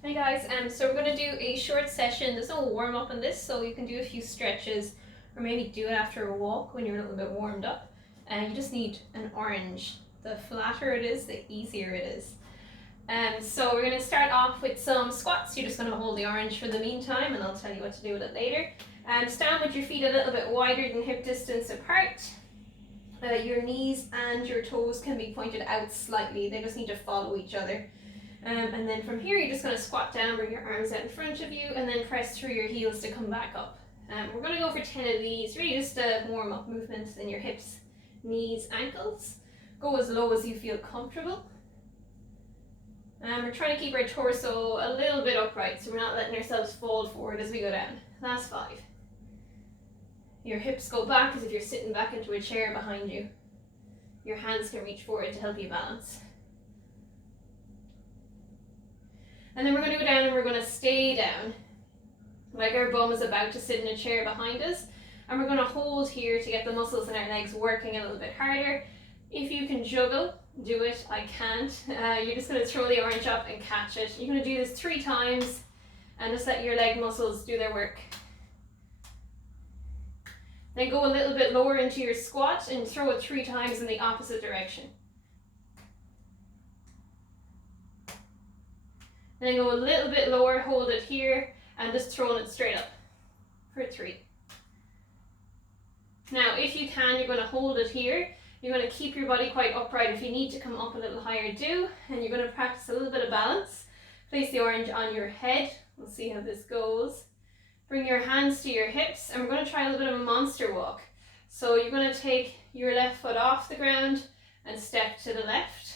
Hey guys, so we're going to do a short session. There's no warm up in this, so you can do a few stretches or maybe do it after a walk when you're a little bit warmed up. And you just need an orange. The flatter it is, the easier it is. So we're going to start off with some squats. You're just going to hold the orange for the meantime, and I'll tell you what to do with it later. Stand with your feet a little bit wider than hip distance apart. Your knees and your toes can be pointed out slightly. They just need to follow each other. And then from here, you're just going to squat down, bring your arms out in front of you, and then press through your heels to come back up. We're going to go for 10 of these, really just a warm-up movement in your hips, knees, ankles. Go as low as you feel comfortable. We're trying to keep our torso a little bit upright, so we're not letting ourselves fall forward as we go down. Last 5. Your hips go back as if you're sitting back into a chair behind you. Your hands can reach forward to help you balance. And then we're going to go down and we're going to stay down, like our bum is about to sit in a chair behind us. And we're going to hold here to get the muscles in our legs working a little bit harder. If you can juggle, do it. I can't. You're just going to throw the orange up and catch it. You're going to do this 3 times and just let your leg muscles do their work. Then go a little bit lower into your squat and throw it 3 times in the opposite direction. Then go a little bit lower, hold it here, and just throwing it straight up for 3. Now, if you can, you're going to hold it here. You're going to keep your body quite upright. If you need to come up a little higher, do. And you're going to practice a little bit of balance. Place the orange on your head. We'll see how this goes. Bring your hands to your hips, and we're going to try a little bit of a monster walk. So you're going to take your left foot off the ground and step to the left.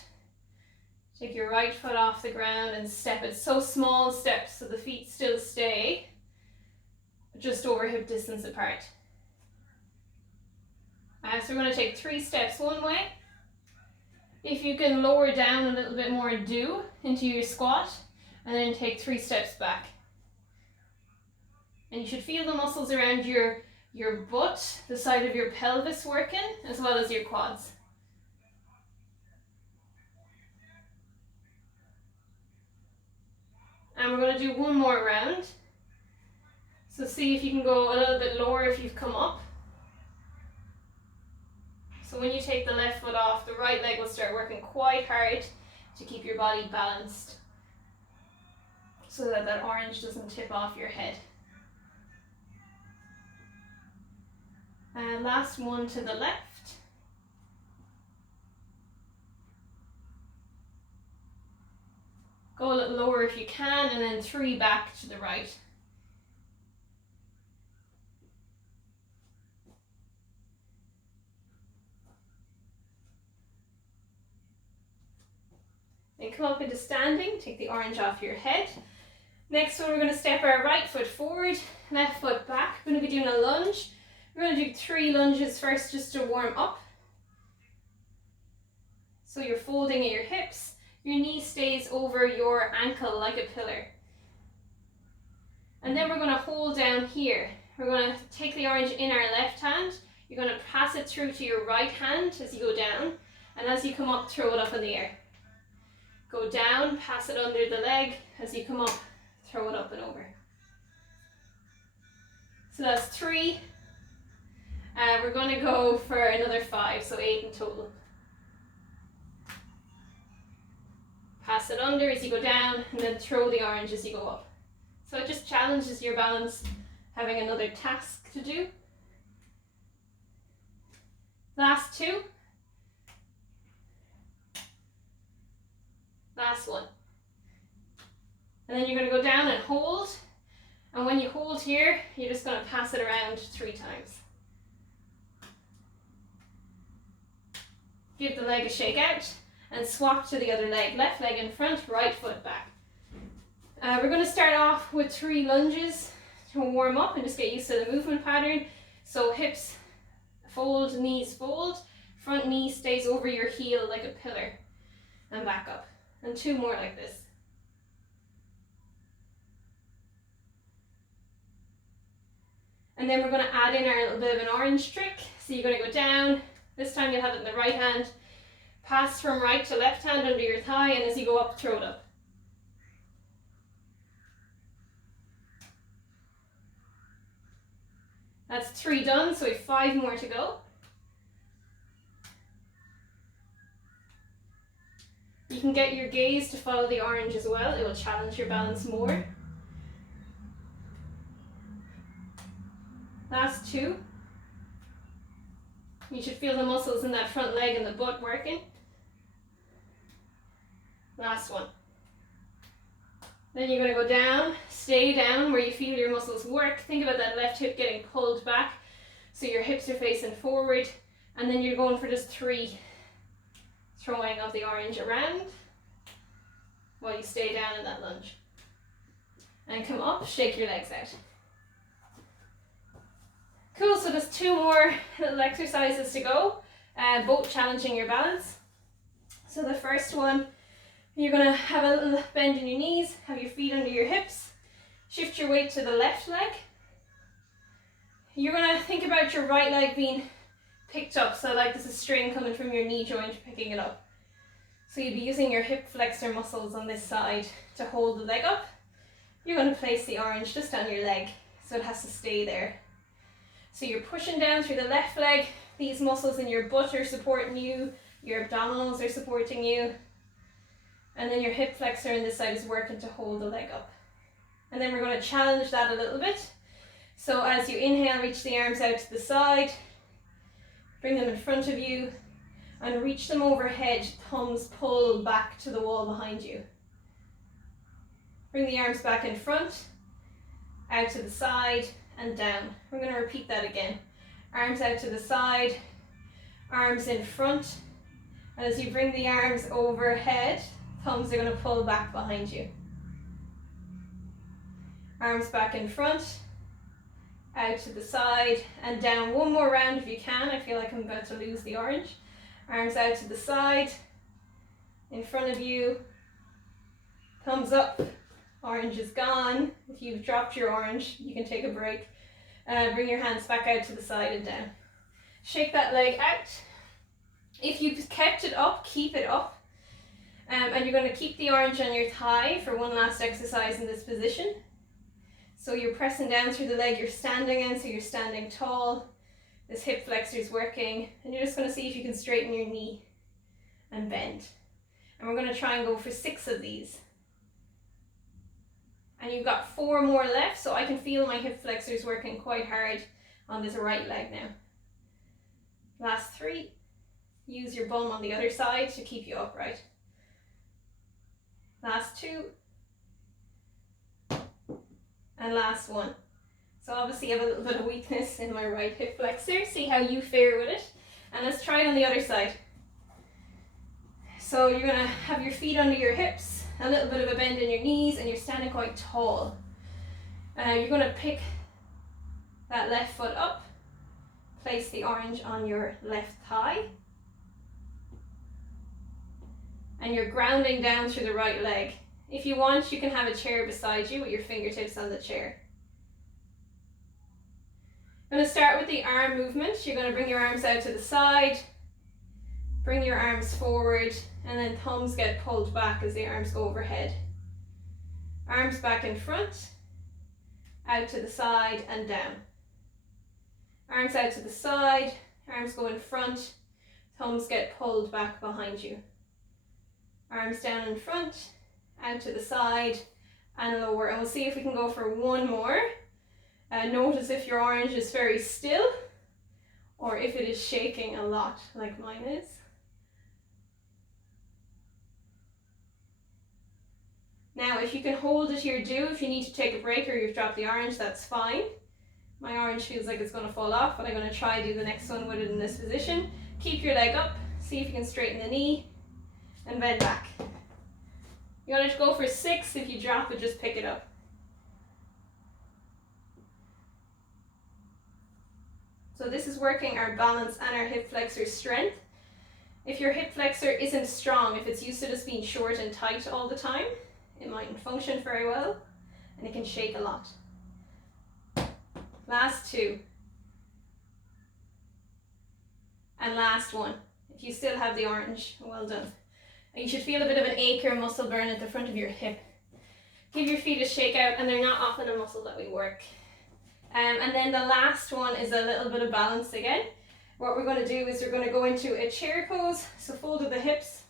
Take your right foot off the ground and step it. So small steps so the feet still stay just over hip distance apart. So we're going to take 3 steps one way. If you can lower down a little bit more, do into your squat, and then take 3 steps back. And you should feel the muscles around your butt, the side of your pelvis working, as well as your quads. And we're going to do one more round. So see if you can go a little bit lower if you've come up. So when you take the left foot off, the right leg will start working quite hard to keep your body balanced so that that orange doesn't tip off your head. And last one to the left. Go a little lower if you can, and then 3 back to the right. Then come up into standing, take the orange off your head. Next one, we're going to step our right foot forward, left foot back. We're going to be doing a lunge. We're going to do 3 lunges first just to warm up. So you're folding at your hips. Your knee stays over your ankle like a pillar. And then we're going to hold down here. We're going to take the orange in our left hand. You're going to pass it through to your right hand as you go down. And as you come up, throw it up in the air. Go down, pass it under the leg. As you come up, throw it up and over. So that's 3. We're going to go for another 5, so 8 in total. Pass it under as you go down, and then throw the orange as you go up. So it just challenges your balance, having another task to do. Last 2. Last 1. And then you're going to go down and hold. And when you hold here, you're just going to pass it around 3 times. Give the leg a shake out. And swap to the other leg. Left leg in front, right foot back. We're going to start off with 3 lunges to warm up and just get used to the movement pattern. So hips fold, knees fold. Front knee stays over your heel like a pillar. And back up. And 2 more like this. And then we're going to add in our little bit of an orange trick. So you're going to go down. This time you'll have it in the right hand. Pass from right to left hand under your thigh, and as you go up, throw it up. That's 3 done, so we have 5 more to go. You can get your gaze to follow the orange as well. It will challenge your balance more. Last 2. You should feel the muscles in that front leg and the butt working. Last one. Then you're going to go down, stay down where you feel your muscles work. Think about that left hip getting pulled back so your hips are facing forward. And then you're going for just 3 throwing of the orange around while you stay down in that lunge. And come up, shake your legs out. Cool, so there's 2 more little exercises to go, both challenging your balance. So the first one, you're going to have a little bend in your knees, have your feet under your hips, shift your weight to the left leg. You're going to think about your right leg being picked up, so like there's a string coming from your knee joint picking it up. So you'll be using your hip flexor muscles on this side to hold the leg up. You're going to place the orange just on your leg, so it has to stay there. So you're pushing down through the left leg, these muscles in your butt are supporting you, your abdominals are supporting you, and then your hip flexor on this side is working to hold the leg up. And then we're going to challenge that a little bit. So as you inhale, reach the arms out to the side, bring them in front of you, and reach them overhead, thumbs pull back to the wall behind you. Bring the arms back in front, out to the side, and down. We're going to repeat that again. Arms out to the side, arms in front, and as you bring the arms overhead, thumbs are going to pull back behind you. Arms back in front, out to the side, and down. One more round if you can. I feel like I'm about to lose the orange. Arms out to the side, in front of you, thumbs up, orange is gone. If you've dropped your orange, you can take a break. Bring your hands back out to the side and down. Shake that leg out. If you've kept it up, keep it up. And you're going to keep the orange on your thigh for one last exercise in this position. So you're pressing down through the leg you're standing in, so you're standing tall. This hip flexor is working, and you're just going to see if you can straighten your knee and bend. And we're going to try and go for 6 of these. And you've got 4 more left, so I can feel my hip flexors working quite hard on this right leg now. Last 3. Use your bum on the other side to keep you upright. Last 2. And last 1. So obviously I have a little bit of weakness in my right hip flexor. See how you fare with it. And let's try it on the other side. So you're going to have your feet under your hips, a little bit of a bend in your knees, and you're standing quite tall. You're going to pick that left foot up, place the orange on your left thigh, and you're grounding down through the right leg. If you want, you can have a chair beside you with your fingertips on the chair. I'm going to start with the arm movement. You're going to bring your arms out to the side, bring your arms forward, and then thumbs get pulled back as the arms go overhead. Arms back in front, out to the side and down. Arms out to the side, arms go in front, thumbs get pulled back behind you. Arms down in front, out to the side and lower. And we'll see if we can go for 1 more. Notice if your orange is very still or if it is shaking a lot like mine is. Now if you can hold it here, do. If you need to take a break or you've dropped the orange, that's fine. My orange feels like it's going to fall off, but I'm going to try do the next one with it in this position. Keep your leg up, see if you can straighten the knee and bend back. You want to go for 6. If you drop it, just pick it up. So this is working our balance and our hip flexor strength. If your hip flexor isn't strong, if it's used to just being short and tight all the time, it mightn't function very well and it can shake a lot. Last 2. And last 1. If you still have the orange, well done. And you should feel a bit of an ache or muscle burn at the front of your hip. Give your feet a shake out, and they're not often a muscle that we work. And then the last one is a little bit of balance again. What we're going to do is we're going to go into a chair pose. So folded the hips.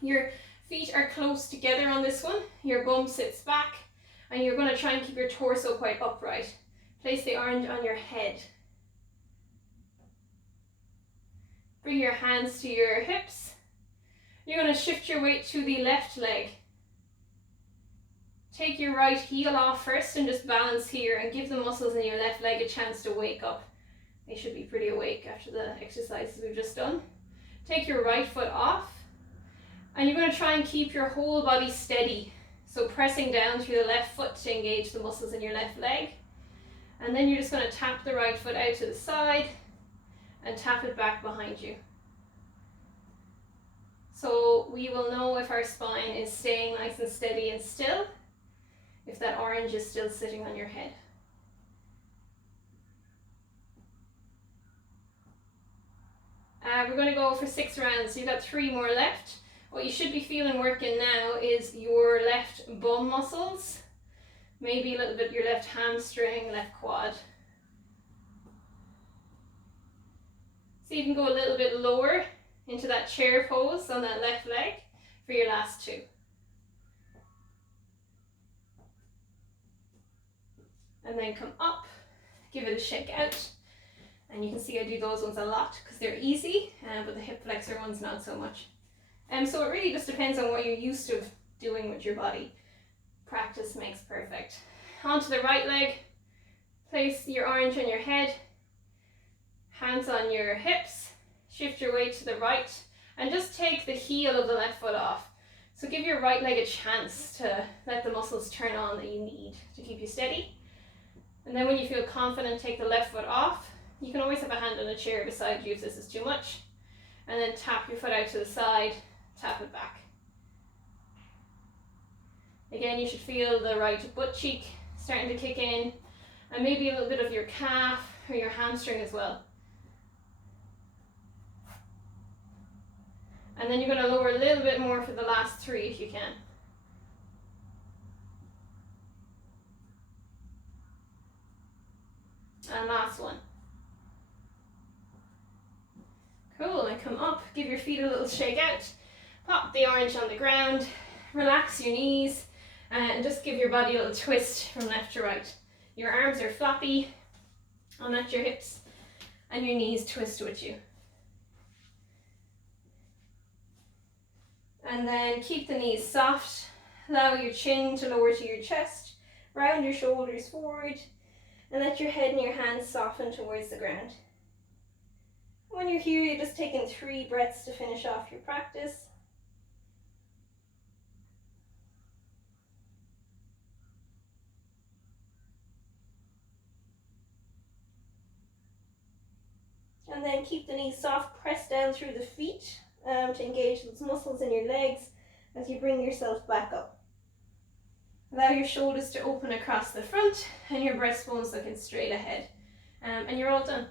Your feet are close together on this one. Your bum sits back. And you're going to try and keep your torso quite upright. Place the orange on your head. Bring your hands to your hips. You're going to shift your weight to the left leg. Take your right heel off first and just balance here and give the muscles in your left leg a chance to wake up. They should be pretty awake after the exercises we've just done. Take your right foot off and you're going to try and keep your whole body steady. So pressing down through the left foot to engage the muscles in your left leg. And then you're just going to tap the right foot out to the side and tap it back behind you. So we will know if our spine is staying nice and steady and still, if that orange is still sitting on your head. We're going to go for 6 rounds. So you've got 3 more left. What you should be feeling working now is your left bum muscles, maybe a little bit your left hamstring, left quad. So you can go a little bit lower into that chair pose on that left leg for your last 2. And then come up, give it a shake out. And you can see I do those ones a lot because they're easy, but the hip flexor ones not so much. So it really just depends on what you're used to doing with your body. Practice makes perfect. Onto the right leg, place your orange on your head, hands on your hips, shift your weight to the right, and just take the heel of the left foot off. So give your right leg a chance to let the muscles turn on that you need to keep you steady. And then when you feel confident, take the left foot off. You can always have a hand on a chair beside you if this is too much. And then tap your foot out to the side, tap it back. Again, you should feel the right butt cheek starting to kick in, and maybe a little bit of your calf or your hamstring as well. And then you're going to lower a little bit more for the last 3 if you can. And last one. Cool, and come up, give your feet a little shake out, pop the orange on the ground, relax your knees, and just give your body a little twist from left to right. Your arms are floppy on at your hips, and your knees twist with you. And then keep the knees soft, allow your chin to lower to your chest, round your shoulders forward, and let your head and your hands soften towards the ground. When you're here, you're just taking 3 breaths to finish off your practice. And then keep the knees soft, press down through the feet to engage those muscles in your legs as you bring yourself back up. Allow your shoulders to open across the front and your breastbones looking straight ahead. And you're all done.